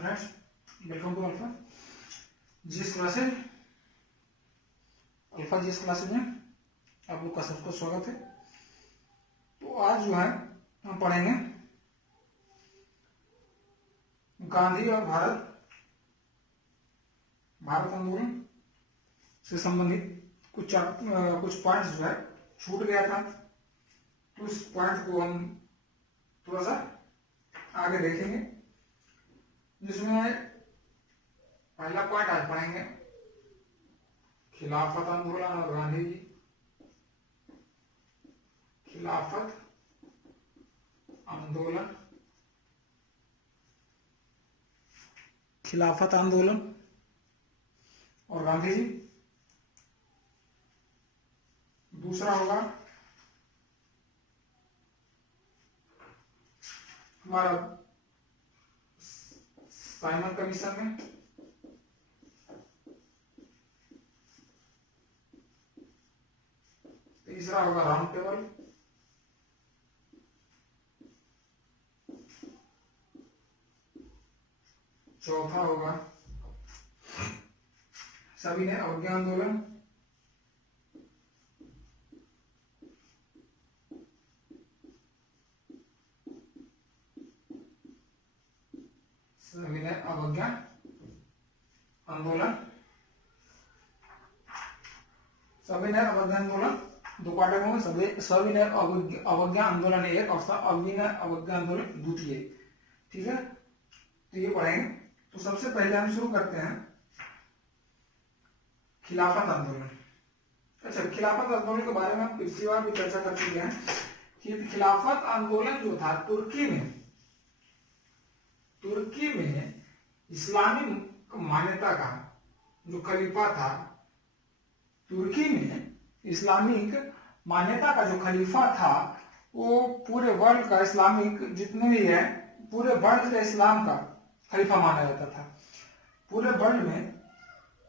Friends, welcome to alpha GS classes. Alpha GS classes में आप लोग का सबका स्वागत है। तो आज जो है हम पढ़ेंगे गांधी और भारत आंदोलन से संबंधित कुछ पॉइंट्स जो है छूट गया था, तो उस पॉइंट को हम थोड़ा सा आगे देखेंगे, जिसमें पहला पॉइंट आज पढ़ेंगे खिलाफत आंदोलन और गांधी जी। खिलाफत आंदोलन और गांधी जी। दूसरा होगा हमारा साइमन कमीशन में। तीसरा होगा राउंड टेबल। चौथा होगा सविनय अवज्ञा आंदोलन। सविनय अवज्ञा आंदोलन। सविनय अवज्ञा आंदोलन दो पार्ट में, सविनय अवज्ञा आंदोलन एक और अविनय अवज्ञा आंदोलन द्वितीय। ठीक है, तो ये पढ़ेंगे। तो सबसे पहले हम शुरू करते हैं खिलाफत आंदोलन। अच्छा, खिलाफत आंदोलन के बारे में हम पिछली बार भी चर्चा कर चुके हैं कि खिलाफत आंदोलन जो था तुर्की में इस्लामी मान्यता का जो खलीफा था, तुर्की में इस्लामिक मान्यता का जो खलीफा था, वो पूरे वर्ल्ड का इस्लामिक जितने भी है, पूरे वर्ल्ड का इस्लाम का खलीफा माना जाता था। पूरे वर्ल्ड में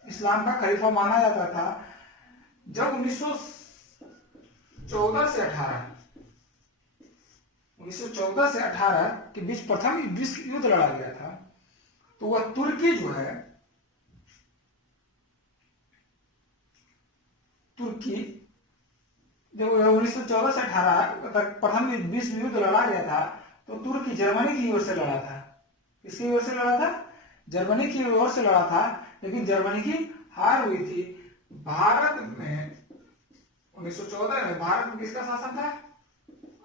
इस्लाम का खलीफा माना जाता था। जब 1914 से 18 के बीच प्रथम विश्व युद्ध लड़ा गया था, तो वह तुर्की जो है, जब 1914 से 18 तक प्रथम विश्व युद्ध लड़ा गया था, तो तुर्की जर्मनी की ओर से लड़ा था। किसकी ओर से लड़ा था? जर्मनी की ओर से लड़ा था, लेकिन जर्मनी की हार हुई थी। भारत में 1914 में भारत में किसका शासन था?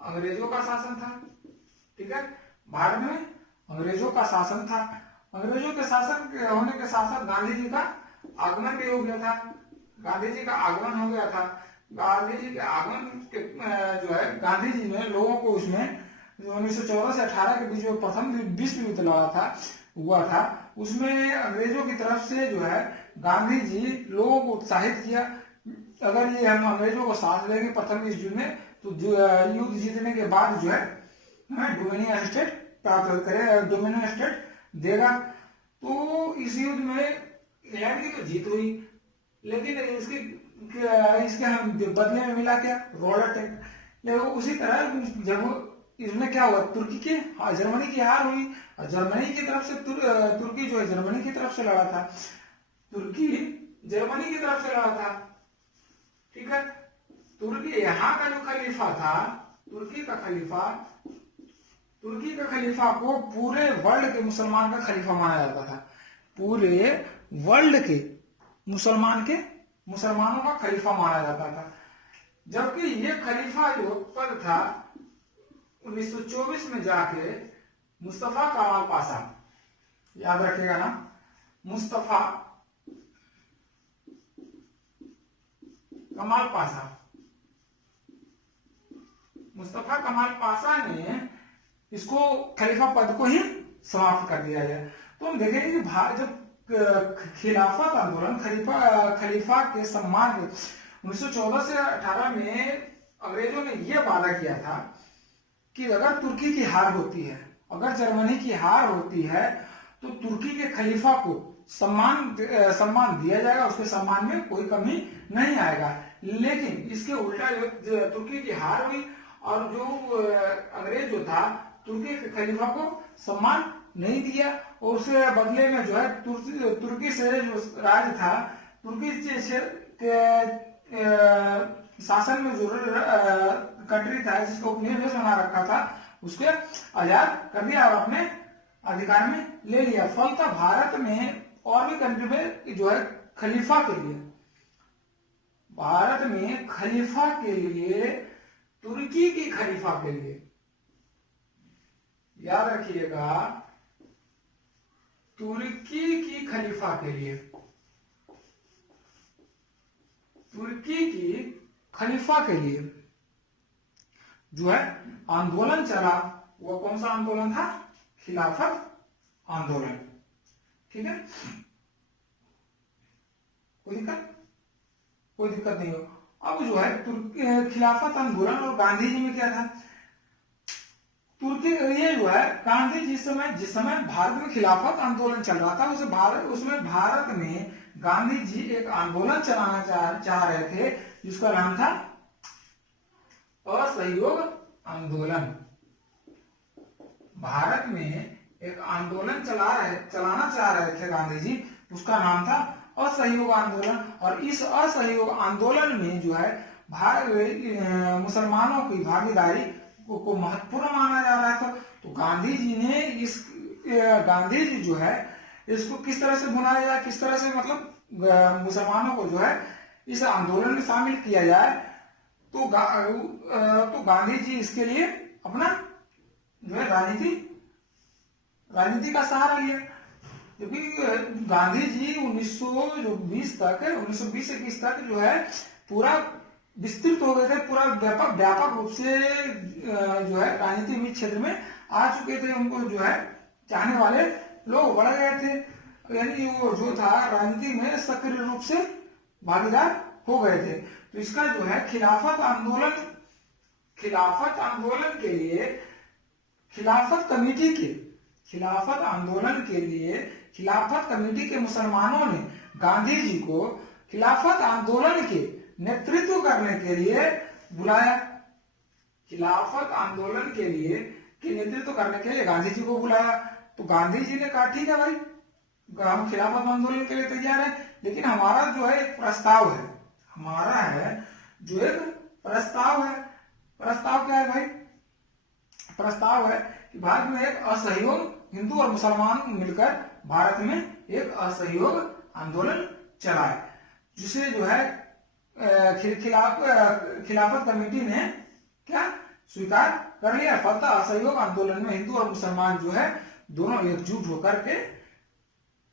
अंग्रेजों का शासन था। ठीक है, भारत में अंग्रेजों का शासन था। अंग्रेजों के शासन होने के साथ साथ गांधी जी का आगमन भी हो गया था। गांधी जी का आगमन हो गया था। गांधी जी के आगमन के जो है, गांधी जी ने लोगों को उसमें 1914 से 18 के बीच में प्रथम विश्व युद्ध हुआ था, उसमें अंग्रेजों की तरफ से जो है गांधी जी लोगों को उत्साहित किया, अगर ये हम अंग्रेजों को साथ लेंगे प्रथम विश्व युद्ध में, तो युद्ध जीतने के बाद जो है डोमिनियन स्टेट प्राप्त करें, डोमिनियन स्टेट देगा। तो इस युद्ध में इंग्लैंड की तो जीत हुई, लेकिन इसके हम बदले में मिला क्या? Royal tank. लेकिन उसी तरह जब इसमें क्या हुआ, जर्मनी की हार हुई। जर्मनी की तरफ से तुर्की जो है जर्मनी की तरफ से लड़ा था। तुर्की जर्मनी की तरफ से लड़ा था। ठीक है, तुर्की यहाँ का जो खलीफा था, तुर्की का खलीफा को पूरे वर्ल्ड के मुसलमान का खलीफा माना जाता था। पूरे वर्ल्ड के मुसलमानों का खलीफा माना जाता था। जबकि ये खलीफा जो पद था 1924 में जाके मुस्तफा कमाल पाशा, याद रखिएगा ना, मुस्तफा कमाल पाशा ने इसको खलीफा पद को ही समाप्त कर दिया है। तो हम देखेंगे कि जब खिलाफत आंदोलन खलीफा के सम्मान में 1914 से 18 में अंग्रेजों ने यह वादा किया था कि अगर तुर्की की हार होती है, अगर जर्मनी की हार होती है, तो तुर्की के खलीफा को सम्मान दिया जाएगा, उसके सम्मान में कोई कमी नहीं आएगा। लेकिन इसके उल्टा तुर्की की हार हुई और जो अंग्रेज जो था तुर्की के खलीफा को सम्मान नहीं दिया, और उसके बदले में जो है तुर्की से जो राज था, तुर्की के शासन में जो कंट्री था जिसको उपनिवेश बना रखा था, उसके आजाद कर दिया और अपने अधिकार में ले लिया। फलतः भारत में और भी कंट्री में जो है खलीफा के लिए, भारत में खलीफा के लिए, तुर्की की खलीफा के लिए, याद रखिएगा, तुर्की की खलीफा के लिए, तुर्की की खलीफा के लिए जो है आंदोलन चला। वो कौन सा आंदोलन था? खिलाफत आंदोलन। ठीक है, कोई दिक्कत नहीं हो। अब जो है खिलाफत आंदोलन और गांधी जी में क्या था? तुर्की ये जो है गांधी जी जिस समय भारत में खिलाफत आंदोलन चल रहा था, उसमें भारत में गांधी जी एक आंदोलन चलाना चाह रहे थे जिसका नाम था असहयोग आंदोलन। भारत में एक आंदोलन चलाना चाह रहे थे गांधी जी, उसका नाम था असहयोग आंदोलन। और इस असहयोग आंदोलन में जो है मुसलमानों की भागीदारी को महत्वपूर्ण माना जा रहा था। तो गांधी जी जो है इसको किस तरह से बुलाया जाए, किस तरह से मतलब मुसलमानों को जो है इस आंदोलन में शामिल किया जाए, तो गांधी जी इसके लिए अपना जो है राजनीति का सहारा लिया। क्योंकि गांधी जी 1920 से 21 तक जो है पूरा विस्तृत हो गए थे, पूरा व्यापक रूप से जो है राजनीति क्षेत्र में आ चुके थे। उनको जो है चाहने वाले लोग बढ़ गए थे, यानी वो जो था राजनीति में सक्रिय रूप से भागीदार हो गए थे। तो इसका जो है खिलाफत आंदोलन के लिए खिलाफत कमेटी के मुसलमानों ने गांधी जी को खिलाफत आंदोलन के नेतृत्व करने के लिए बुलाया। खिलाफत आंदोलन के नेतृत्व करने के लिए गांधी जी को बुलाया। तो गांधी जी ने कहा ठीक है भाई, हम खिलाफत आंदोलन के लिए तैयार है, लेकिन हमारा जो है एक प्रस्ताव है, प्रस्ताव क्या है भाई? प्रस्ताव है कि भारत में एक असहयोग, हिंदू और मुसलमान मिलकर भारत में एक असहयोग आंदोलन चलाए, जिसे जो है खिलाफत कमेटी ने क्या स्वीकार कर लिया। फलतः असहयोग आंदोलन में हिंदू और मुसलमान जो है दोनों एकजुट होकर के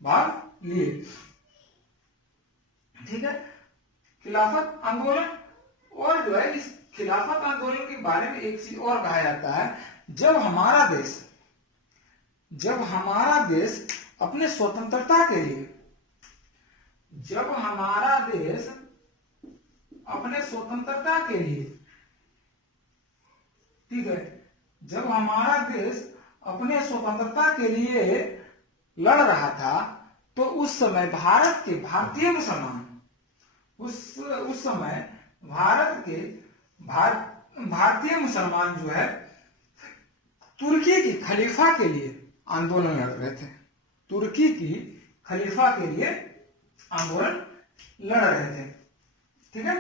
भाग लिए। ठीक है, खिलाफत आंदोलन। और जो है इस खिलाफत आंदोलन के बारे में एक चीज और कहा जाता है, जब हमारा देश अपने स्वतंत्रता के लिए, ठीक है, जब हमारा देश अपने स्वतंत्रता के लिए लड़ रहा था, तो उस समय भारत के भारतीय मुसलमान, उस समय भारत के भारतीय मुसलमान जो है तुर्की की खलीफा के लिए आंदोलन लड़ रहे थे। तुर्की की खलीफा के लिए आंदोलन लड़ रहे थे। ठीक है,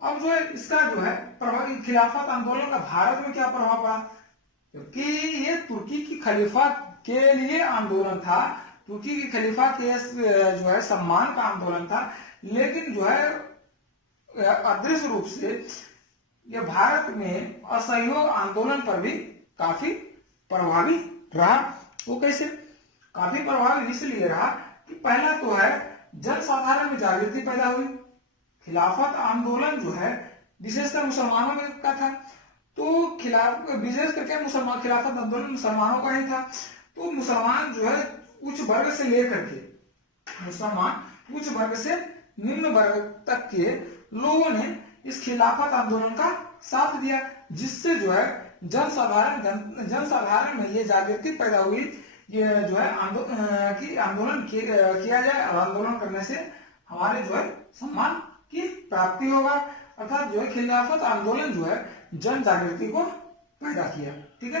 अब जो है इसका जो है प्रभाव, खिलाफत आंदोलन का भारत में क्या प्रभाव पड़ा? क्योंकि ये तुर्की की खलीफा के लिए आंदोलन था, तुर्की की खलीफा के जो है सम्मान का आंदोलन था, लेकिन जो है अदृश्य रूप से यह भारत में असहयोग आंदोलन पर भी काफी प्रभावी रहा। वो कैसे? काफी प्रभावी इसलिए रहा कि पहला तो है जनसाधारण में जागृति पैदा हुई। खिलाफत आंदोलन जो है विशेषकर मुसलमानों में का था, तो विशेष करके खिलाफत आंदोलन मुसलमानों का ही था। तो मुसलमान जो है उच्च वर्ग से लेकर के निम्न वर्ग तक के लोगों ने इस खिलाफत आंदोलन का साथ दिया, जिससे जो है जनसाधारण में ये जागृति पैदा हुई, ये जो है आंदोलन किया जाए, और आंदोलन करने से हमारे जो है सम्मान की प्राप्ति होगा। अर्थात जो है खिलाफत आंदोलन जो है जन जागृति को पैदा किया। ठीक है,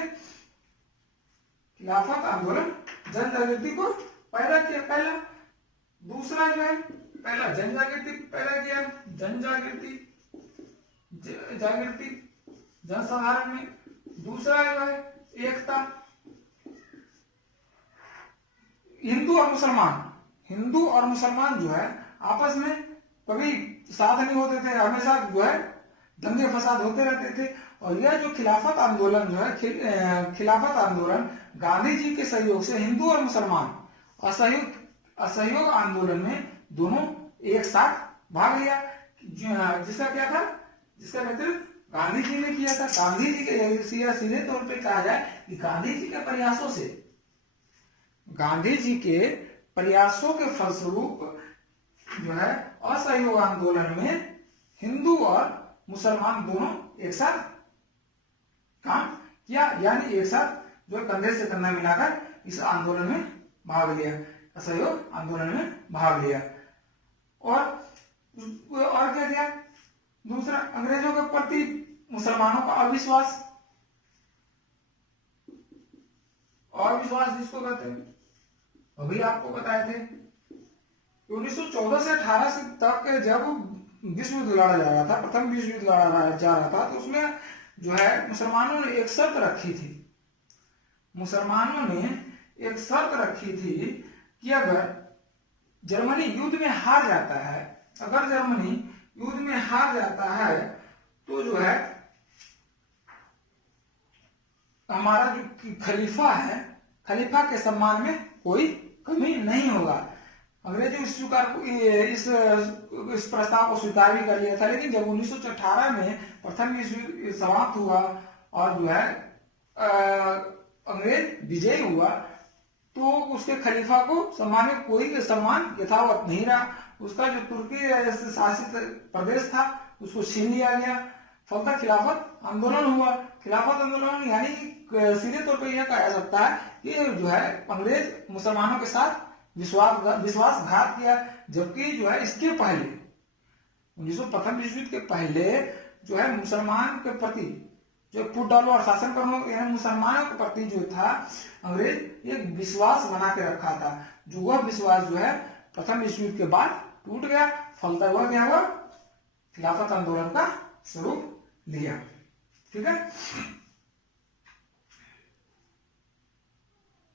खिलाफत आंदोलन जन जागृति को पैदा किया, पहला। दूसरा जो है, पहला जन जागृति पैदा किया, जन जागृति जागृति जनसाधारण में। दूसरा जो है एकता, हिंदू और मुसलमान जो है आपस में कभी साथ नहीं होते थे, हमेशा जो है दंगे फसाद होते रहते थे। और यह जो खिलाफत आंदोलन जो है, खिलाफत आंदोलन गांधी जी के सहयोग से हिंदू और मुसलमान असहयोग आंदोलन में दोनों एक साथ भाग लिया। जिसका क्या था, जिसका नेतृत्व गांधी जी ने किया था। गांधी जी के सीधे तौर पे कहा जाए कि गांधी जी के प्रयासों के फलस्वरूप जो है असहयोग आंदोलन में हिंदू और मुसलमान दोनों एक साथ काम किया, यानी एक साथ जो कंधे से कंधा मिलाकर इस आंदोलन में भाग लिया, असहयोग आंदोलन में भाग लिया। और क्या किया? दूसरा, अंग्रेजों के प्रति मुसलमानों का अविश्वास जिसको कहते हैं, अभी आपको बताए थे 1914 से 18 से तक जब विश्व युद्ध लड़ा जा रहा था, प्रथम विश्व युद्ध लड़ा जा रहा था, तो उसमें जो है मुसलमानों ने एक शर्त रखी थी। मुसलमानों ने एक शर्त रखी थी कि अगर जर्मनी युद्ध में हार जाता है, तो जो है हमारा जो खलीफा है, खलीफा के सम्मान में कोई कमी नहीं होगा। अंग्रेजों इस प्रस्ताव को स्वीकार भी कर लिया था। लेकिन जब 1918 में प्रथम विश्व युद्ध समाप्त हुआ और जो है अंग्रेज विजयी हुआ, तो उसके खलीफा को सम्मान में कोई सम्मान यथावत नहीं रहा। उसका जो तुर्की शासित प्रदेश था उसको छीन लिया गया। फलतः खिलाफत आंदोलन हुआ। खिलाफत आंदोलन यानी सीधे तौर पर यह कहा जा सकता है कि जो है अंग्रेज मुसलमानों के साथ विश्वासघात किया। जबकि जो है इसके पहले 1905 विश्व युद्ध के पहले जो है मुसलमान के प्रति जो फूट डालो और शासन करो, यानी मुसलमानों के प्रति जो था अंग्रेज एक विश्वास बना के रखा था, जो वह विश्वास जो है प्रथम विश्व युद्ध के बाद टूट गया। फलतः वह क्या हुआ, खिलाफत आंदोलन का स्वरूप लिया। ठीक है।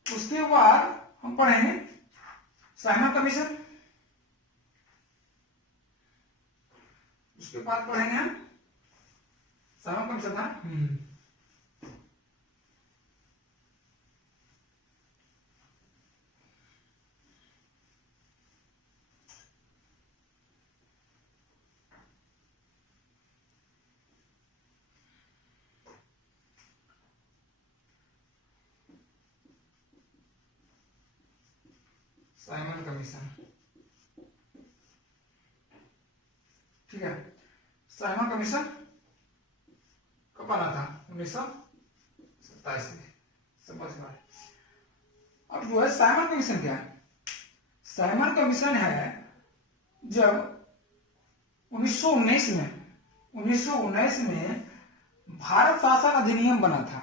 उसके बाद हम पढ़ेंगे साइमन कमीशन। उसके बाद पढ़ेंगे हम साइमन कमीशन था। साइमन कमीशन, ठीक है। साइमन कमीशन कब बना था? 1927 में। समझ में? अब जो है साइमन कमीशन क्या है? साइमन कमीशन है जब 1919 में भारत शासन अधिनियम बना था।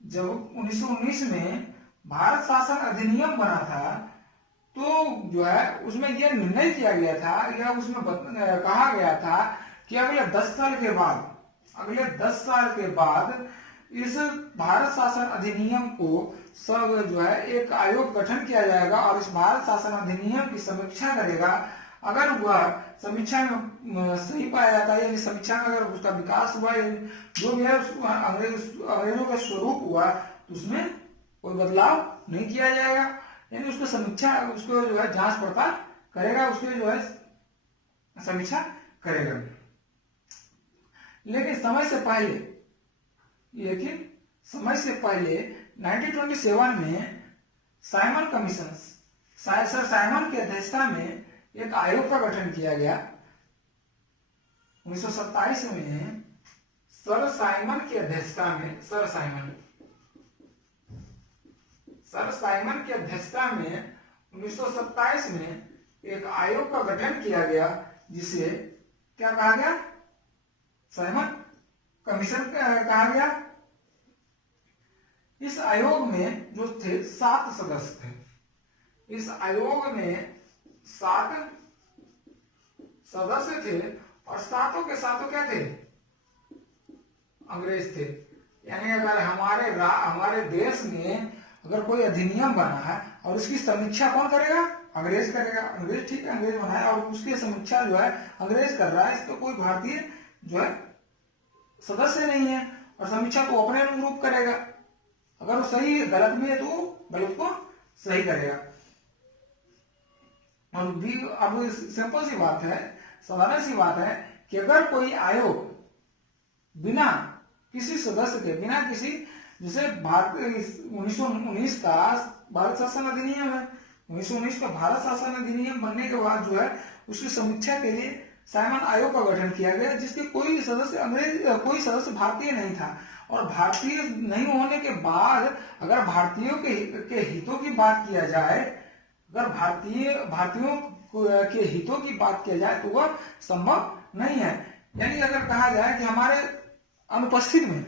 जब 1919 में भारत शासन अधिनियम बना था, तो जो है उसमें यह निर्णय किया गया था, या उसमें कहा गया था कि अगले 10 साल के बाद इस भारत शासन अधिनियम को सब जो है एक आयोग गठन किया जाएगा और इस भारत शासन अधिनियम की समीक्षा करेगा। अगर वह समीक्षा में सही पाया जाता है, यानी समीक्षा में अगर उसका विकास हुआ, जो भी है अंग्रेजों का स्वरूप हुआ, तो उसमें कोई बदलाव नहीं किया जाएगा। यानी उसको समीक्षा, उसको जो है जांच पड़ताल करेगा, उसको जो है समीक्षा करेगा। लेकिन समय से पहले 1927 में साइमन कमीशन, सर साइमन की अध्यक्षता में एक आयोग का गठन किया गया। 1927 में सर साइमन की अध्यक्षता में, सर साइमन की अध्यक्षता में 1927 में एक आयोग का गठन किया गया, जिसे क्या कहा गया? साइमन कमीशन कहा गया। इस आयोग में जो थे 7 सदस्य थे। इस आयोग में 7 सदस्य थे और सातों के सातों क्या थे? अंग्रेज थे। यानी अगर हमारे देश में अगर कोई अधिनियम बना है और उसकी समीक्षा कौन करेगा? अंग्रेज करेगा। अंग्रेज, ठीक है, अंग्रेज बनाया और उसकी समीक्षा जो है अंग्रेज कर रहा है, इसको कोई भारतीय जो है सदस्य नहीं है और समीक्षा तो अपने अनुरूप करेगा। अगर वो सही गलत में है तो गलत को सही करेगा। और भी अब सिंपल सी बात है, साधारण सी बात है कि अगर कोई आयोग बिना किसी सदस्य के, बिना किसी, जैसे भारत 1919 का भारत शासन अधिनियम है, 1919 का भारत शासन अधिनियम बनने के बाद जो है उसकी समीक्षा के लिए साइमन आयोग का गठन किया गया, जिसके कोई सदस्य भारतीय नहीं था। और भारतीय नहीं होने के बाद अगर भारतीयों के हितों की बात किया जाए, अगर भारतीयों के हितों की बात किया जाए तो वह संभव नहीं है। यानी अगर कहा जाए कि हमारे अनुपस्थित में,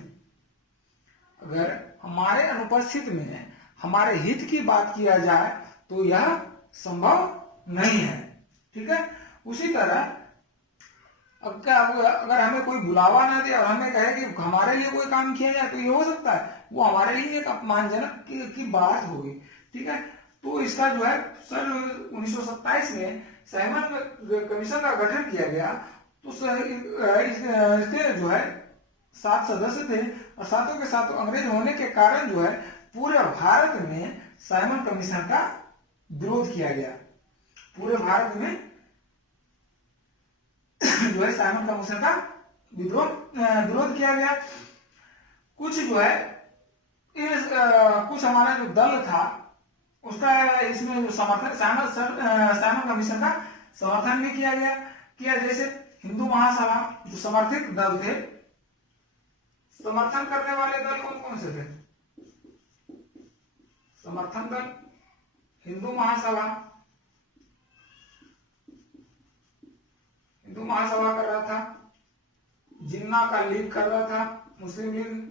अगर हमारे अनुपस्थित में हमारे हित की बात किया जाए तो यह संभव नहीं है। ठीक है। उसी तरह अगर हमें कोई बुलावा ना दे और हमें कहे कि हमारे लिए कोई काम किया जाए तो ये हो सकता है, वो हमारे लिए एक अपमानजनक की बात होगी। ठीक है। तो इसका जो है सन 1927 में साइमन कमीशन का गठन किया गया। तो इसके जो है 7 सदस्य थे और सातों के सातों अंग्रेज होने के कारण जो है पूरे भारत में साइमन कमीशन का विरोध किया गया। पूरे भारत में जो है साइमन कमीशन का विरोध किया गया। कुछ जो है कुछ हमारा जो दल था उसका इसमें जो समर्थन, साइमन कमीशन का समर्थन भी किया गया। जैसे हिंदू महासभा जो समर्थित दल थे, समर्थन करने वाले दल कौन कौन से थे? समर्थन दल हिंदू महासभा कर रहा था, जिन्ना का लीग कर रहा था, मुस्लिम लीग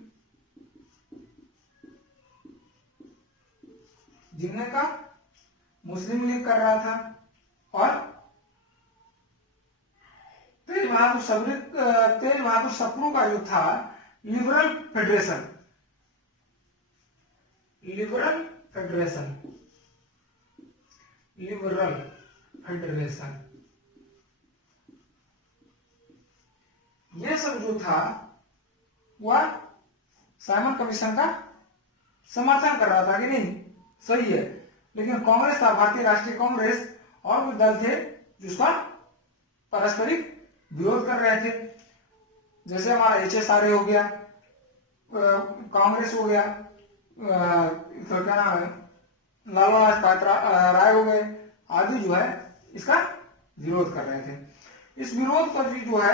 जिन्ने का मुस्लिम लीग कर रहा था, और तेज बहादुर सप्रू का जो था लिबरल फेडरेशन ये सब जो था वह साइमन कमीशन का समर्थन कर रहा था कि नहीं, सही है। लेकिन कांग्रेस था, भारतीय राष्ट्रीय कांग्रेस, और भी दल थे जिसका पारस्परिक विरोध कर रहे थे। जैसे हमारा HSRA हो गया, कांग्रेस हो गया, तो क्या नाम है, लाला लाजपत राय हो गए, आदि जो है इसका विरोध कर रहे थे। इस विरोध पर भी जो है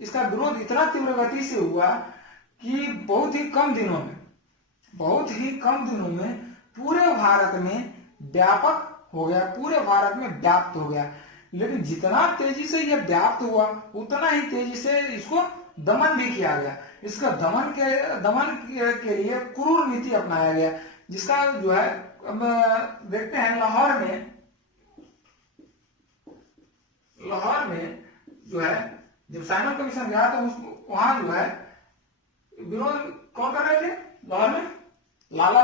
इसका विरोध इतना तीव्र गति से हुआ कि बहुत ही कम दिनों में पूरे भारत में व्यापक हो गया, पूरे भारत में व्याप्त हो गया। लेकिन जितना तेजी से यह व्याप्त हुआ उतना ही तेजी से इसको दमन भी किया गया। इसका दमन के लिए क्रूर नीति अपनाया गया, जिसका जो है अब देखते हैं लाहौर में जो है जब साइमन कमीशन गया तो वहां जो है विरोध कौन कर रहे थे? लाहौर में लाला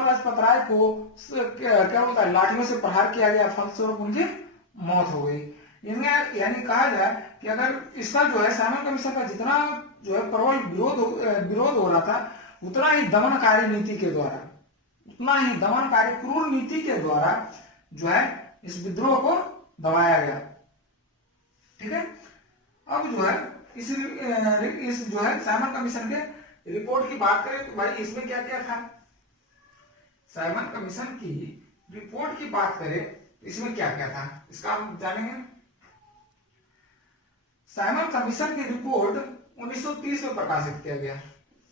लाजपत राय को क्या बोलता है, लाठियों से प्रहार किया गया, फलस्वरूप उनकी मौत हो गई। यानी कहा जाए कि अगर इसका जो है साइमन कमीशन का जितना जो है प्रबल विरोध हो रहा था, उतना ही दमनकारी नीति के द्वारा, क्रूर नीति के द्वारा जो है इस विद्रोह को दबाया गया। ठीक है। अब जो है इस जो है साइमन कमीशन के रिपोर्ट की बात करें तो भाई इसमें क्या क्या था। साइमन कमीशन की रिपोर्ट की बात करें इसमें क्या क्या था, इसका हम जानेंगे। साइमन कमीशन की रिपोर्ट 1930 में प्रकाशित किया गया।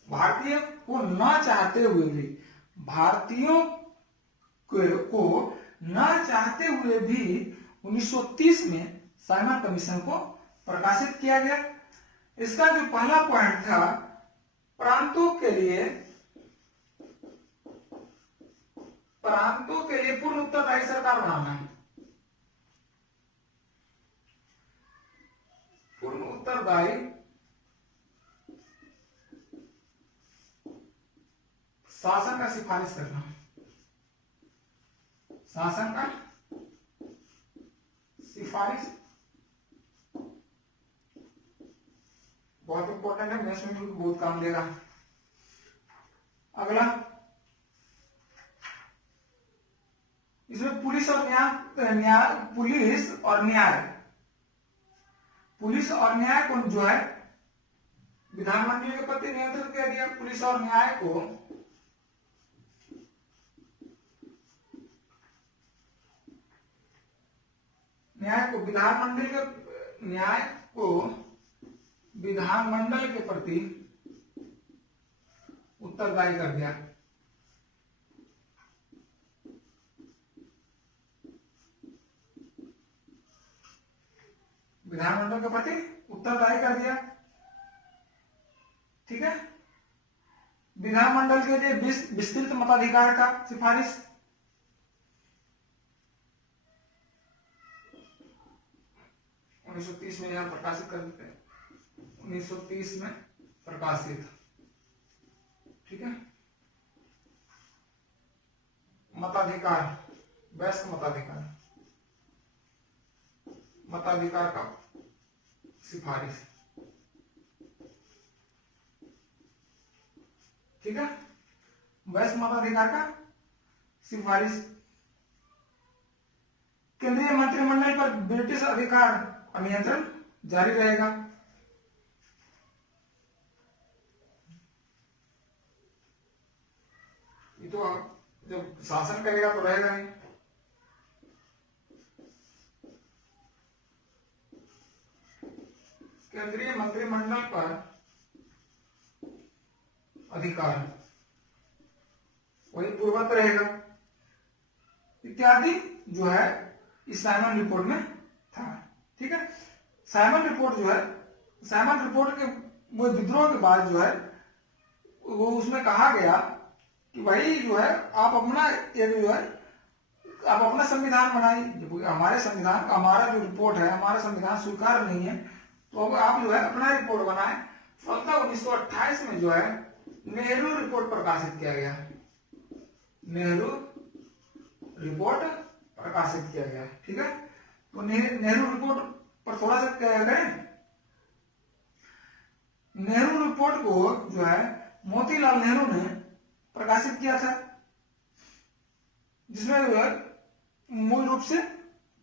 भारतीयों को न चाहते हुए भी 1930 में साइमन कमीशन को प्रकाशित किया गया। इसका जो पहला पॉइंट था प्रांतों के लिए पूर्ण उत्तरदायी सरकार बनाना है। पूर्ण उत्तरदायी शासन का सिफारिश करना, शासन का सिफारिश बहुत इंपॉर्टेंट है, नेक्स्ट में बहुत काम देगा। अगला, इसमें पुलिस और न्याय पुलिस और न्याय को जो है विधानमंडल के प्रति नियंत्रित कर दिया। पुलिस और न्याय को विधानमंडल के प्रति उत्तरदायी कर दिया। विधानमंडल के प्रति उत्तरदायी कर दिया, ठीक है। विधानमंडल के लिए विस्तृत मताधिकार का सिफारिश, 1930 में यहां प्रकाशित कर देते हैं, 1930 में प्रकाशित, ठीक है। मताधिकार, वयस्क मताधिकार का सिफारिश, ठीक है। वयस्क मताधिकार का सिफारिश। केंद्रीय मंत्रिमंडल पर ब्रिटिश अधिकार और नियंत्रण जारी रहेगा। ये तो जब शासन करेगा तो रहेगा नहीं। केंद्रीय मंत्रिमंडल पर अधिकार वही पूर्ववत रहेगा इत्यादि जो है इस साइमन रिपोर्ट में था, ठीक है। साइमन रिपोर्ट के वो विद्रोह के बाद जो है वो उसमें कहा गया कि भाई जो है आप अपना संविधान बनाइए। हमारा जो रिपोर्ट है, हमारा संविधान स्वीकार नहीं है, तो अब आप जो है अपना रिपोर्ट बनाए। फलतः 1928 में जो है नेहरू रिपोर्ट प्रकाशित किया गया। नेहरू रिपोर्ट प्रकाशित किया गया, ठीक है। तो नेहरू रिपोर्ट पर थोड़ा सा क्या करें। नेहरू रिपोर्ट को जो है मोतीलाल नेहरू ने प्रकाशित किया था, जिसमें जो है मूल रूप से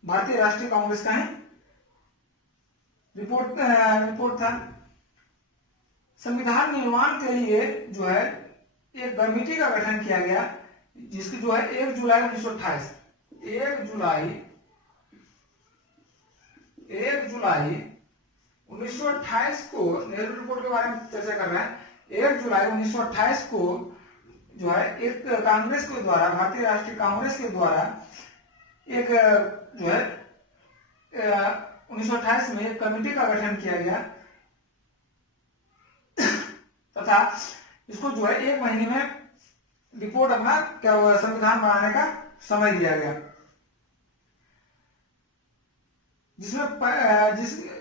भारतीय राष्ट्रीय कांग्रेस का ही रिपोर्ट था। संविधान निर्माण के लिए जो है एक कमेटी का गठन किया गया, जिसकी जो है 1 जुलाई 1928 को नेहरू रिपोर्ट के बारे में चर्चा कर रहे हैं। 1 जुलाई 1928 को जो है एक कांग्रेस के द्वारा, भारतीय राष्ट्रीय कांग्रेस के द्वारा एक जो है 1928 में एक कमेटी का गठन किया गया तथा इसको जो है 1 महीने में रिपोर्ट अपना संविधान बनाने का समय दिया गया, जिसमें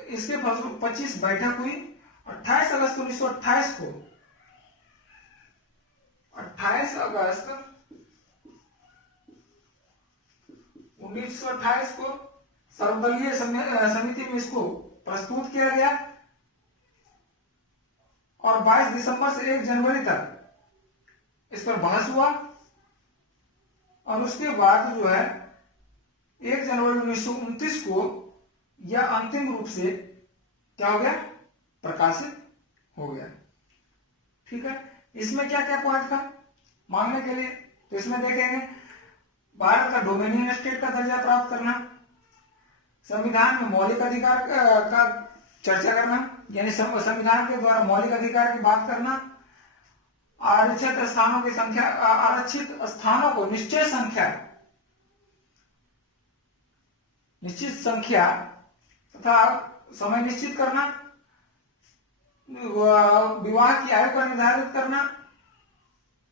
इसके 25 बैठक हुई। 28 अगस्त 1928 को सर्वदलीय समिति में इसको प्रस्तुत किया गया और 22 दिसंबर से 1 जनवरी तक इस पर बहस हुआ और उसके बाद जो है 1 जनवरी 1929 को यह अंतिम रूप से क्या हो गया, प्रकाशित हो गया, ठीक है। इसमें क्या क्या पॉइंट था मांगने के लिए, तो इसमें देखेंगे भारत का डोमिनियन स्टेट का दर्जा प्राप्त करना, संविधान में मौलिक अधिकार का चर्चा करना, यानी संविधान के द्वारा मौलिक अधिकार की बात करना, आरक्षित स्थानों की संख्या, आरक्षित स्थानों को निश्चित संख्या तथा समय निश्चित करना, विवाह की आयु का निर्धारित करना,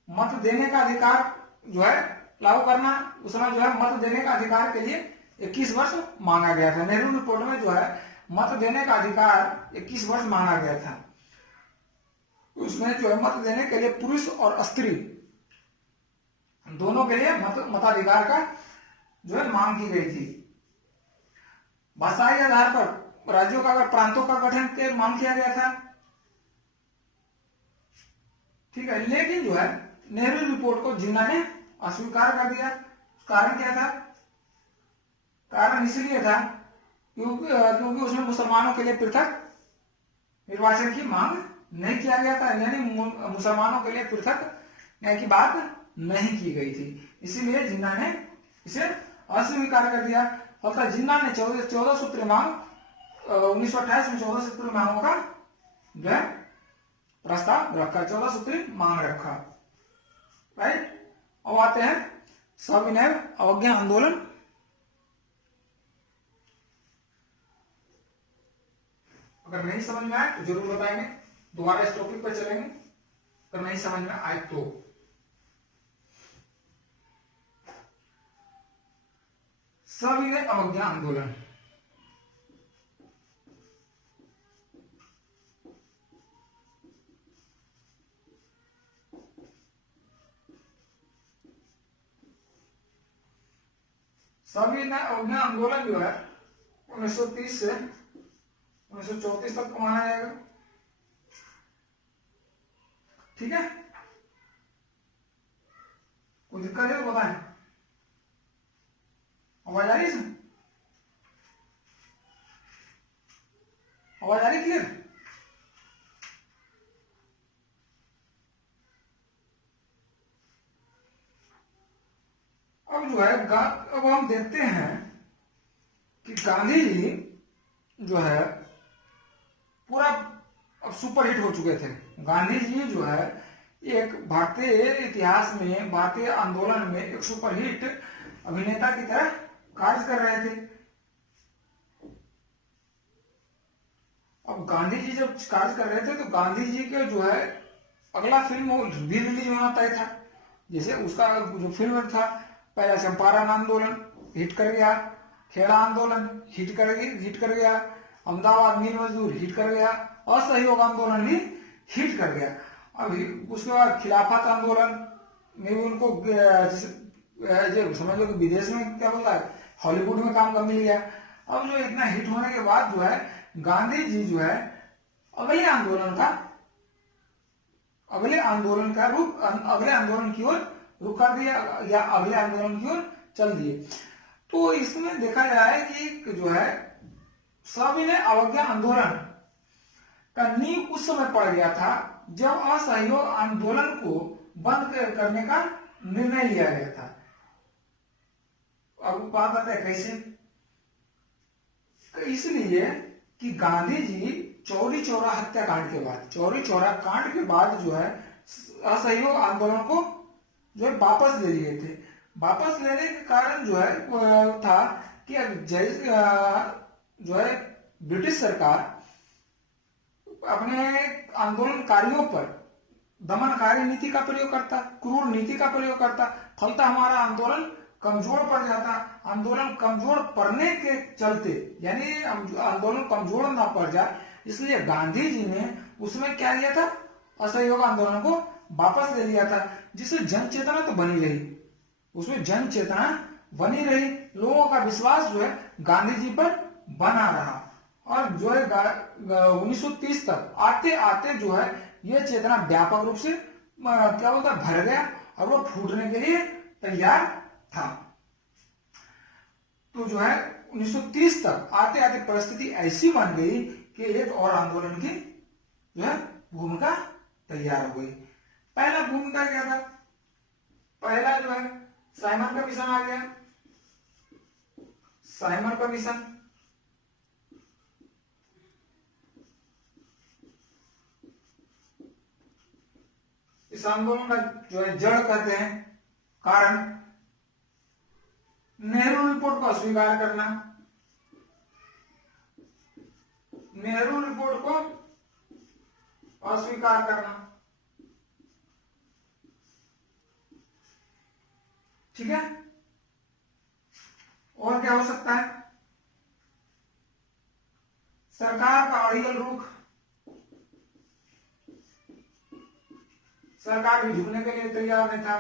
मत देने का अधिकार जो है लागू करना। उस समय जो है मत देने का अधिकार के लिए 21 वर्ष मांगा गया था। नेहरू रिपोर्ट में जो है मत देने का अधिकार 21 वर्ष मांगा गया था। उसमें जो है मत देने के लिए पुरुष और स्त्री दोनों के लिए मताधिकार का जो है मांग की गई थी। भाषाई आधार पर राज्यों का अगर प्रांतों का गठन के मांग किया गया था, ठीक है। लेकिन जो है नेहरू रिपोर्ट को जिन्ना ने अस्वीकार कर दिया। कारण क्या था? कारण इसलिए था क्योंकि उसमें मुसलमानों के लिए पृथक निर्वाचन की मांग नहीं किया गया था, यानी मुसलमानों के लिए पृथक न्याय की बात नहीं की गई थी। इसीलिए जिन्ना ने इसे अस्वीकार कर दिया। और जिन्ना ने 14 सूत्री मांग 1928 में 14 सूत्री मांगों का जो है प्रस्ताव रखा, 14 सूत्री मांग रखा, राइट। अब आते हैं सविनय अवज्ञा आंदोलन। अगर नहीं समझ में आए तो जरूर बताएंगे, दोबारा इस टॉपिक पर चलेंगे। अगर नहीं समझ में आए तो सविनय अवज्ञा आंदोलन। सविनय अवज्ञा आंदोलन जो है 1930 से 1934 तक मनाया जाएगा, ठीक है। कोई दिक्कत है तो बताएं। आवाज आ रही है? आवाज आ रही क्लियर? अब जो है अब हम देखते हैं कि गांधी जी जो है पूरा अब सुपर हिट हो चुके थे। गांधी जी जो है एक भारतीय इतिहास में, भारतीय आंदोलन में एक सुपरहिट अभिनेता की तरह कार्य कर रहे थे। अब गांधी जी जब कार्य कर रहे थे तो गांधी जी के जो है अगला फिल्म भी रिलीज होना तय था। जैसे उसका जो फिल्म था, पहला चंपारण आंदोलन हिट कर गया, खेड़ा आंदोलन हिट कर गया, अहमदाबाद मिल मजदूर हिट कर गया, असहयोग आंदोलन भी हिट कर गया। अभी उसके बाद खिलाफत आंदोलन में भी उनको समझ लो कि विदेश में क्या बोलता है, हॉलीवुड में काम कर मिल गया। अब जो इतना हिट होने के बाद जो है गांधी जी जो है अगले आंदोलन की ओर रुख कर दिया या अगले आंदोलन की ओर चल दिए। तो इसमें देखा जाए कि जो है सविनय अवज्ञा आंदोलन का नींव उस समय पड़ गया था जब असहयोग आंदोलन को बंद करने का निर्णय लिया गया था। अब बात आता है कैसे? तो इसलिए कि गांधी जी चौरी चौरा हत्याकांड के बाद, चौरी चौरा कांड के बाद जो है असहयोग आंदोलन को जो है वापस ले लिए थे। वापस लेने के कारण जो है था कि जो है ब्रिटिश सरकार अपने आंदोलनकारियों पर दमनकारी नीति का प्रयोग करता, क्रूर नीति का प्रयोग करता, फलता हमारा आंदोलन कमजोर पड़ जाता। आंदोलन कमजोर पड़ने के चलते, यानी आंदोलन कमजोर ना पड़ जाए, इसलिए गांधी जी ने उसमें क्या किया था, असहयोग आंदोलन को वापस ले लिया था, जिससे जन चेतना तो बनी रही, उसमें जन चेतना बनी रही, लोगों का विश्वास जो है गांधी जी पर बना रहा। और जो है 1930 तक आते आते जो है यह चेतना व्यापक रूप से क्या बोलता भर गया और वो फूटने के लिए तैयार था। तो जो है 1930 तक आते आते परिस्थिति ऐसी बन गई कि एक और आंदोलन की जो है भूमिका तैयार हो गई। पहला भूमिका क्या था? पहला जो है साइमन कमीशन आ गया। साइमन कमीशन इस आंदोलन का जो है जड़ कहते हैं। कारण नेहरू रिपोर्ट को अस्वीकार करना, नेहरू रिपोर्ट को अस्वीकार करना। ठीक है, और क्या हो सकता है? सरकार का अड़ियल रुख, सरकार भी झुकने के लिए तैयार नहीं था।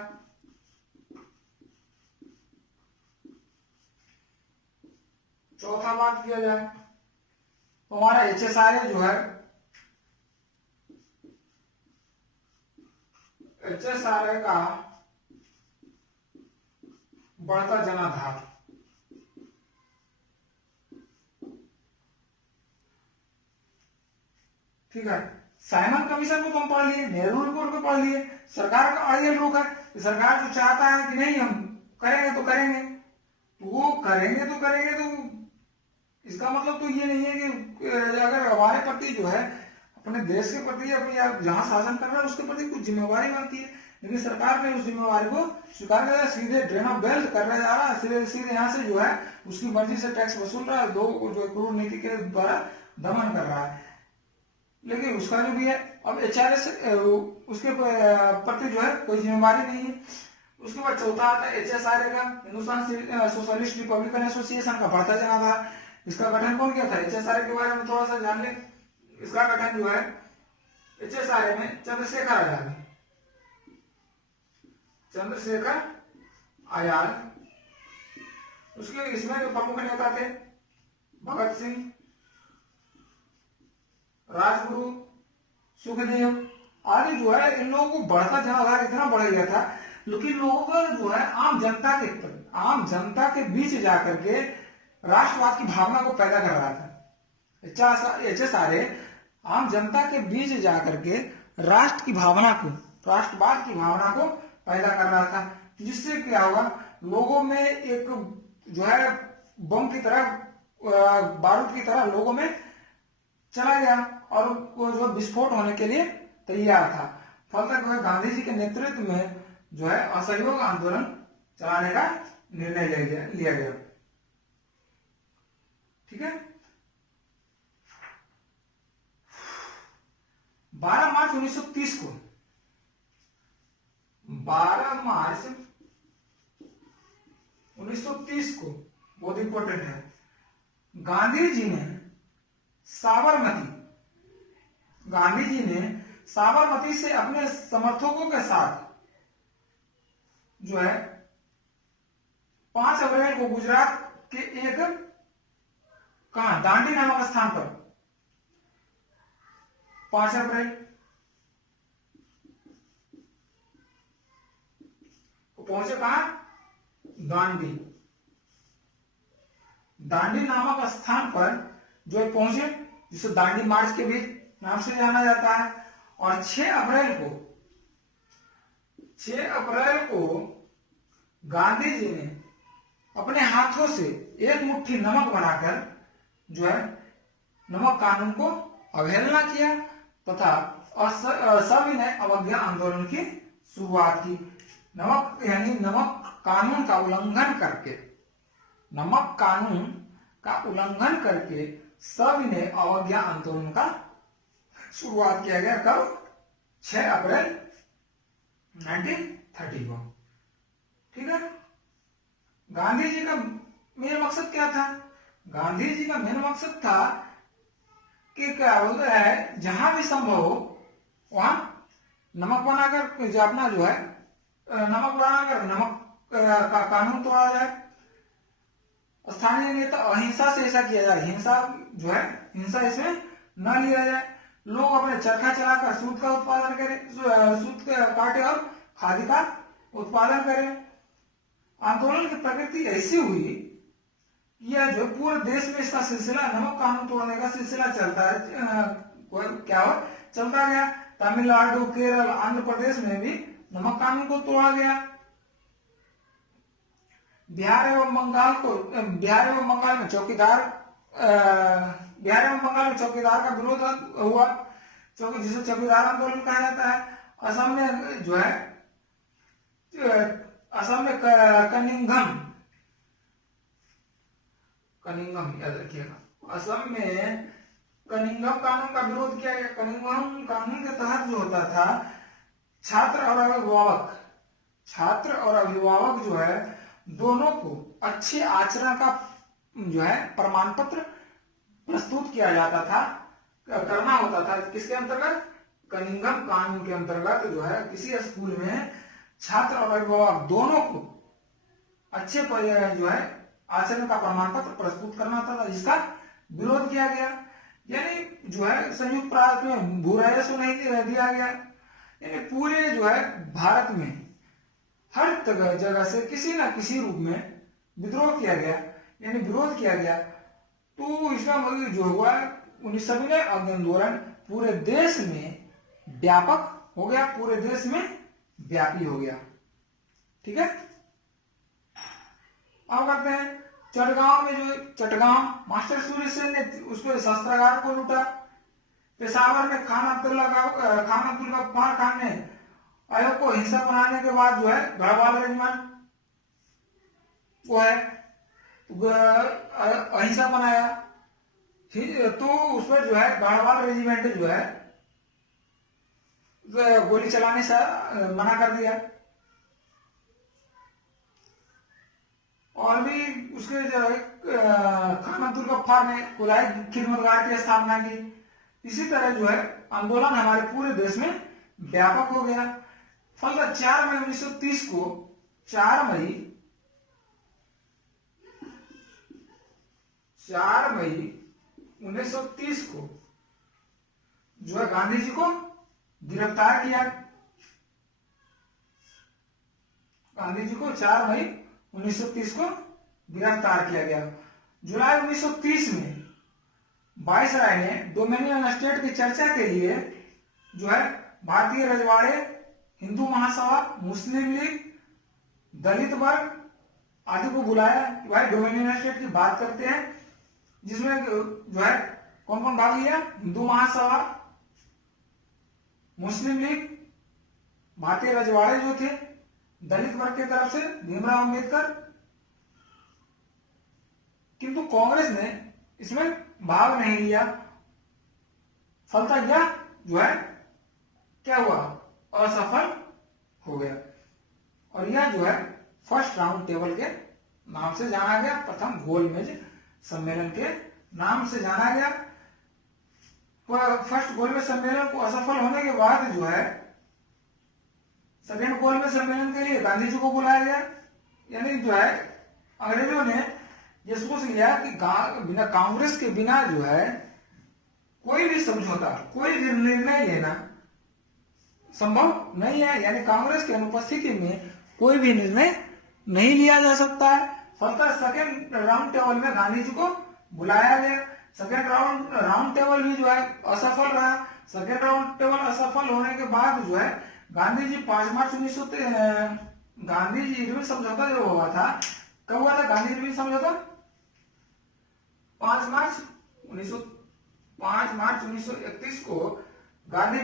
चौथा बात किया जाए तो हमारा HSRA जो है, HSRA का बढ़ता जनाधार, ठीक है। साइमन कमीशन को तो हम पढ़ लिए, नेहरू रिपोर्ट को पढ़ लिए। सरकार का अड़ियल रुख है, सरकार जो चाहता है कि नहीं हम करेंगे तो करेंगे, तो वो करेंगे तो करेंगे, तो इसका मतलब तो ये नहीं है कि अगर हमारे प्रति जो है, अपने देश के प्रति या जहां शासन कर रहा है उसके प्रति कुछ जिम्मेवारी बनती है, लेकिन सरकार ने उस जिम्मेवारी को स्वीकार किया, सीधे ड्रेन ऑफ वेल्थ करने जा रहा है, सीधे यहाँ से जो है उसकी मर्जी से टैक्स वसूल रहा है, लोगों को जो क्रूर नीति के द्वारा दमन कर रहा है। लेकिन उसका जो भी है, अब HRA से उसके प्रति जो है कोई जिम्मेवारी नहीं है। उसके बाद चौथा आता है HSRA का, हिंदुस्तान सोशलिस्ट रिपब्लिकन एसोसिएशन का बढ़ता जनाधार। इसका गठन कौन किया था? HSRA के बारे में थोड़ा सा जान ले। इसका गठन जो है HSRA में चंद्रशेखर आजाद, चंद्रशेखर आजाद, उसके इसमें जो प्रमुख नेता थे भगत सिंह, राजगुरु, सुखदेव आदि जो है, इन लोगों को बढ़ता जनाधार इतना बढ़ गया था, लेकिन लोगों का जो है आम जनता के बीच जाकर के राष्ट्रवाद की भावना को पैदा कर रहा था। HSRA आम जनता के बीच जाकर के राष्ट्र की भावना को, राष्ट्रवाद की भावना को पैदा कर रहा था, जिससे क्या होगा, लोगों में एक जो है बम की तरह, बारूद की तरह लोगों में चला गया और वो जो विस्फोट होने के लिए तैयार था। फलतः गांधी जी के नेतृत्व में जो है असहयोग आंदोलन चलाने का निर्णय लिया गया। ठीक है, 12 मार्च 1930 को, 12 मार्च 1930 को बहुत इंपॉर्टेंट है, गांधी जी ने साबरमती से अपने समर्थकों के साथ जो है 5 अप्रैल को गुजरात के एक दांडी नामक स्थान पर, 5 अप्रैल को पहुंचे कहां? दांडी नामक स्थान पर जो पहुंचे, जिसे दांडी मार्च के भी नाम से जाना जाता है। और 6 अप्रैल को गांधी जी ने अपने हाथों से एक मुट्ठी नमक बनाकर जो है नमक कानून को अवहेलना किया तथा सविनय अवज्ञा आंदोलन की शुरुआत की। नमक कानून का उल्लंघन करके सविनय अवज्ञा आंदोलन का शुरुआत किया गया। कब? 6 अप्रैल 1930 को। ठीक है, गांधी जी का मेन मकसद क्या था? गांधी जी का मेन मकसद था कि क्या बोलते हैं, जहां भी संभव हो वहां नमक बनाकर जो अपना जो है नमक का कानून तोड़ा जाए। स्थानीय नेता अहिंसा से ऐसा किया जाए, हिंसा इसमें न लिया जाए। लोग अपने चरखा चलाकर सूत का उत्पादन करें, सूत काटे और खादी का उत्पादन करें। आंदोलन की प्रकृति ऐसी हुई, यह जो पूरे देश में इसका सिलसिला, नमक कानून तोड़ने का सिलसिला चलता गया। तमिलनाडु, केरल, आंध्र प्रदेश में भी नमक कानून को तोड़ा गया। बिहार एवं बंगाल में चौकीदार का विरोध हुआ, जिसे चौकीदार आंदोलन कहा जाता है। असम में जो है कनिंघम याद रखिएगा, असम में कनिंघम कानून का विरोध किया गया। कनिंघम कानून के तहत जो होता था, छात्र और अभिभावक जो है दोनों को अच्छे आचरण का जो है प्रमाण पत्र प्रस्तुत किया जाता था, करना होता था। किसके अंतर्गत? कनिंघम कानून के अंतर्गत जो है किसी स्कूल में छात्र और अभिभावक दोनों को अच्छे जो है आचरण का प्रमाण पत्र प्रस्तुत करना था, जिसका विरोध किया गया। यानी जो है संयुक्त प्रांत में भूराजस्व नहीं दिया गया। यानी पूरे जो है भारत में हर जगह से किसी न किसी रूप में विद्रोह किया गया, यानी विरोध किया गया। तो इसका मतलब जो हुआ, सविनय आंदोलन पूरे देश में व्यापक हो गया, पूरे देश में व्यापी हो गया। ठीक है, अब करते हैं चटगांव में। जो चटगांव मास्टर सूर्य सेन ने उसको शस्त्रागार को लूटा। पेशावर में खान अब्दुल गफ्फार खान ने आयोग को हिंसा बनाने के बाद जो है गढ़वाल रेजिमेंट वो है अहिंसा बनाया। तो उस पर जो है गढ़वाल रेजिमेंट जो है गोली चलाने से मना कर दिया। और भी उसके जो है खान अब्दुल गफ्फार ने कुलाई खिदमतगार की स्थापना की। इसी तरह जो है आंदोलन हमारे पूरे देश में व्यापक हो गया। फलतः 4 मई 1930 को 4 मई 1930 को जो है गांधी जी को गिरफ्तार किया। गांधी जी को 4 मई 1930 को गिरफ्तार किया गया। जुलाई 1930 में वायसराय ने डोमिनियन स्टेट की चर्चा के लिए जो है भारतीय रजवाड़े, हिंदू महासभा, मुस्लिम लीग, दलित वर्ग आदि को बुलाया। भाई डोमिनियन स्टेट की बात करते हैं, जिसमें जो है कौन कौन भाग लिया? हिंदू महासभा, मुस्लिम लीग, भारतीय रजवाड़े जो थे, दलित वर्ग की तरफ से भीमराव अंबेडकर। किंतु कांग्रेस ने इसमें भाग नहीं लिया। फलतः यह जो है क्या हुआ? असफल हो गया। और यह जो है फर्स्ट राउंड टेबल के नाम से जाना गया, प्रथम गोलमेज सम्मेलन के नाम से जाना गया। फर्स्ट गोलमेज सम्मेलन को असफल होने के बाद जो है सेकेंड गोलमेज सम्मेलन के लिए गांधी जी को बुलाया गया। यानी जो है अंग्रेजों ने यह सोच लिया कि बिना कांग्रेस के बिना जो है कोई भी समझौता, कोई भी निर्णय लेना संभव नहीं है। यानी कांग्रेस की अनुपस्थिति में कोई भी निर्णय नहीं लिया जा सकता है। फलतः सेकेंड राउंड टेबल में गांधी जी को बुलाया गया। सेकेंड राउंड टेबल भी जो है असफल रहा। सेकेंड राउंड टेबल असफल होने के बाद जो है गांधी जी 5 मार्च 1900 गांधी जी इरविन समझौता जो हुआ था, कब हुआ था गांधी इरविन समझौता? 5 मार्च 1931 को गांधी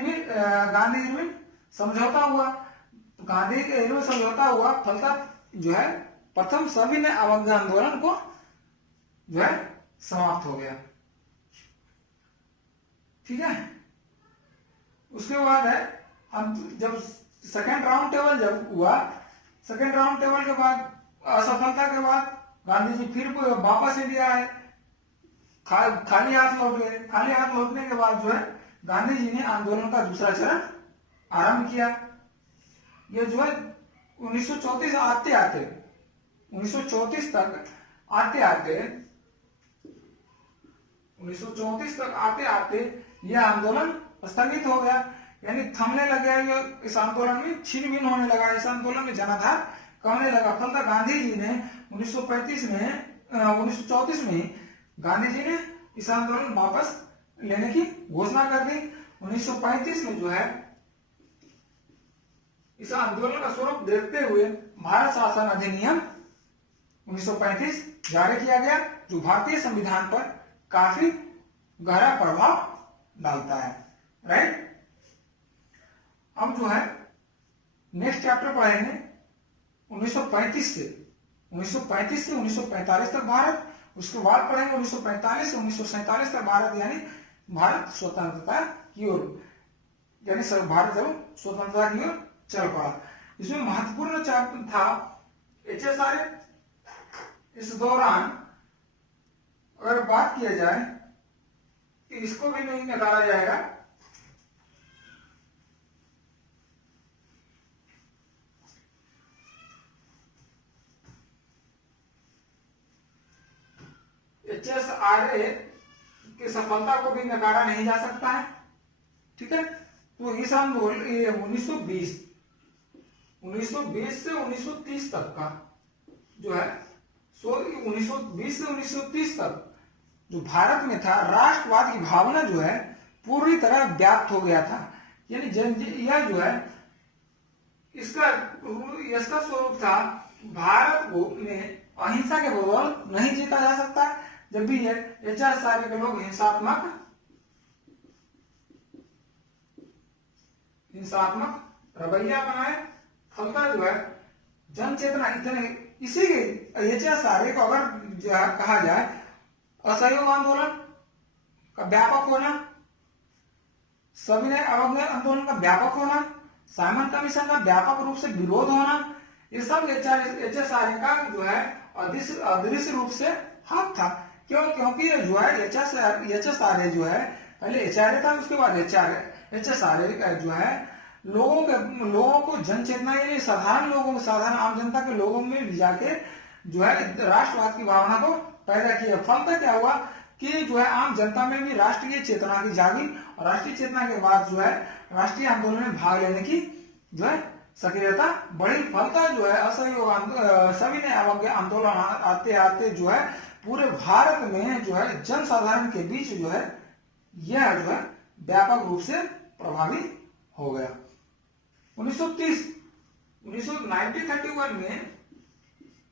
इरविन समझौता हुआ। गांधी इरविन समझौता हुआ, फलतः जो है प्रथम सविनय अवज्ञा आंदोलन को जो है समाप्त हो गया। ठीक है, उसके बाद है हम जब सेकेंड राउंड टेबल जब हुआ, सेकेंड राउंड टेबल के बाद असफलता के बाद गांधी जी फिर वापस इंडिया आए, खाली हाथ लौट गए। खाली हाथ लौटने के बाद जो है गांधी जी ने आंदोलन का दूसरा चरण आरंभ किया। यह जो है 1934 आते आते 1934 तक आते आते यह आंदोलन स्थगित हो गया। यानी थमने लगा। इस आंदोलन में छीन-बीन होने लगा, इस आंदोलन में जनाधार कमने लगा। फलतः गांधी जी ने 1934 में गांधी जी ने इस आंदोलन वापस लेने की घोषणा कर दी। 1935 में जो है इस आंदोलन का स्वरूप देखते हुए भारत शासन अधिनियम 1935 जारी किया गया, जो भारतीय संविधान पर काफी गहरा प्रभाव डालता है। राइट, अब जो है नेक्स्ट चैप्टर पढ़ेंगे 1935 से 1945 तक भारत। उसके बाद पढ़ेंगे 1945 से 1947 तक भारत, यानी भारत स्वतंत्रता की ओर, यानी भारत जब स्वतंत्रता की ओर चल पड़ा। इसमें महत्वपूर्ण था HSRA। इस दौरान अगर बात किया जाए कि इसको भी नहीं नकारा जाएगा, HSRA की सफलता को भी नकारा नहीं जा सकता है। ठीक है, तो इस आंदोलन 1920 से 1930 तक का जो है 1920 से 1930 तक जो भारत में था, राष्ट्रवाद की भावना जो है पूरी तरह व्याप्त हो गया था। यानी यह जो है इसका स्वरूप था, भारत को में अहिंसा के बदौल नहीं जीता जा सकता। जब भी ये HSRA के लोग हिंसात्मक रवैया बनाए, फलता जो है जन चेतना इतने, इसी HSRA को अगर कहा जाए असहयोग आंदोलन का व्यापक होना, सविनय अवज्ञा आंदोलन का व्यापक होना, साइमन कमीशन का व्यापक रूप से विरोध होना, ये सब HSRA का जो है अदृश्य रूप से हाथ था। क्योंकि जो है HSRA जो है पहले HRA था, उसके बाद HSRA का जो है लोगों को जन चेतना, यानी साधारण आम जनता के लोगों में भी जाके जो है राष्ट्रवाद की भावना को पैदा किया। फलता क्या हुआ कि जो है आम जनता में भी राष्ट्रीय चेतना की जागी, और राष्ट्रीय चेतना के बाद जो है राष्ट्रीय आंदोलन में भाग लेने की जो है सक्रियता बड़ी। फलता जो है असहयोग सविनय अवज्ञा आंदोलन आते आते जो है पूरे भारत में जो है जनसाधारण के बीच जो है यह जो है व्यापक रूप से प्रभावी हो गया। 1931 में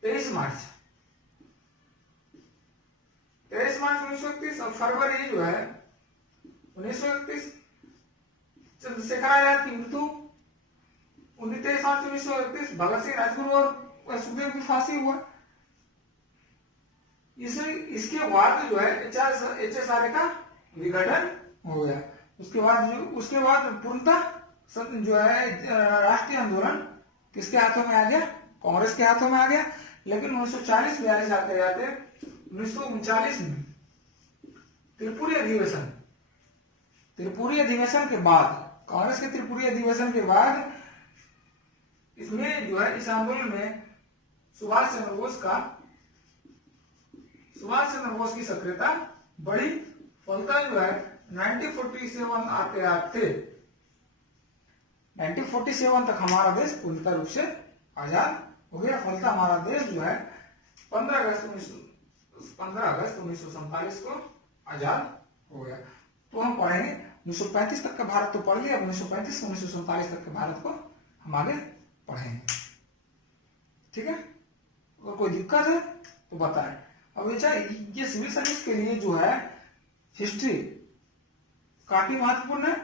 23 मार्च 1931 और फरवरी जो है 1931 चंद्रशेखर आजाद की मृत्यु, 23 मार्च 1931 भगत सिंह, राजगुरु और सुखदेव की फांसी हुआ। इसके बाद जो है HSRA का विघटन हो गया। उसके बाद पूर्णतः जो है राष्ट्रीय आंदोलन किसके हाथों में आ गया? कांग्रेस के हाथों में आ गया। लेकिन 1940-42 आते जाते 1939 में त्रिपुरी अधिवेशन के बाद, कांग्रेस के त्रिपुरी अधिवेशन के बाद इसमें जो है इस आंदोलन में सुभाष चंद्र बोस की सक्रियता बड़ी। फलता जो है 1947 आते 1947 तक हमारा देश पूर्णतः रूप से आजाद हो गया। फलता हमारा देश जो है 15 अगस्त 1947 को आजाद हो गया। तो हम पढ़ेंगे 1935 तक का भारत तो पढ़ लिया, 1935 से 1947 तक के भारत को हम आगे पढ़ेंगे। ठीक है, अगर कोई दिक्कत है तो बताएं। अब ये सिविल सर्विस के लिए जो है हिस्ट्री काफी महत्वपूर्ण है।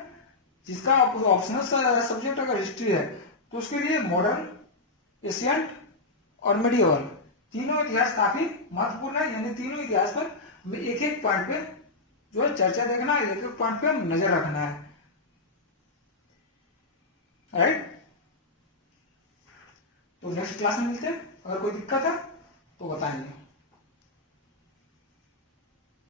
जिसका ऑप्शनल सब्जेक्ट अगर हिस्ट्री है तो उसके लिए मॉडर्न, एशियंट और मेडिएवल तीनों इतिहास काफी महत्वपूर्ण है। यानी तीनों इतिहास पर एक एक पॉइंट पे जो है चर्चा देखना है, एक एक पॉइंट पे नजर रखना है। राइट, तो नेक्स्ट क्लास में मिलते हैं। अगर कोई दिक्कत है तो बताएंगे।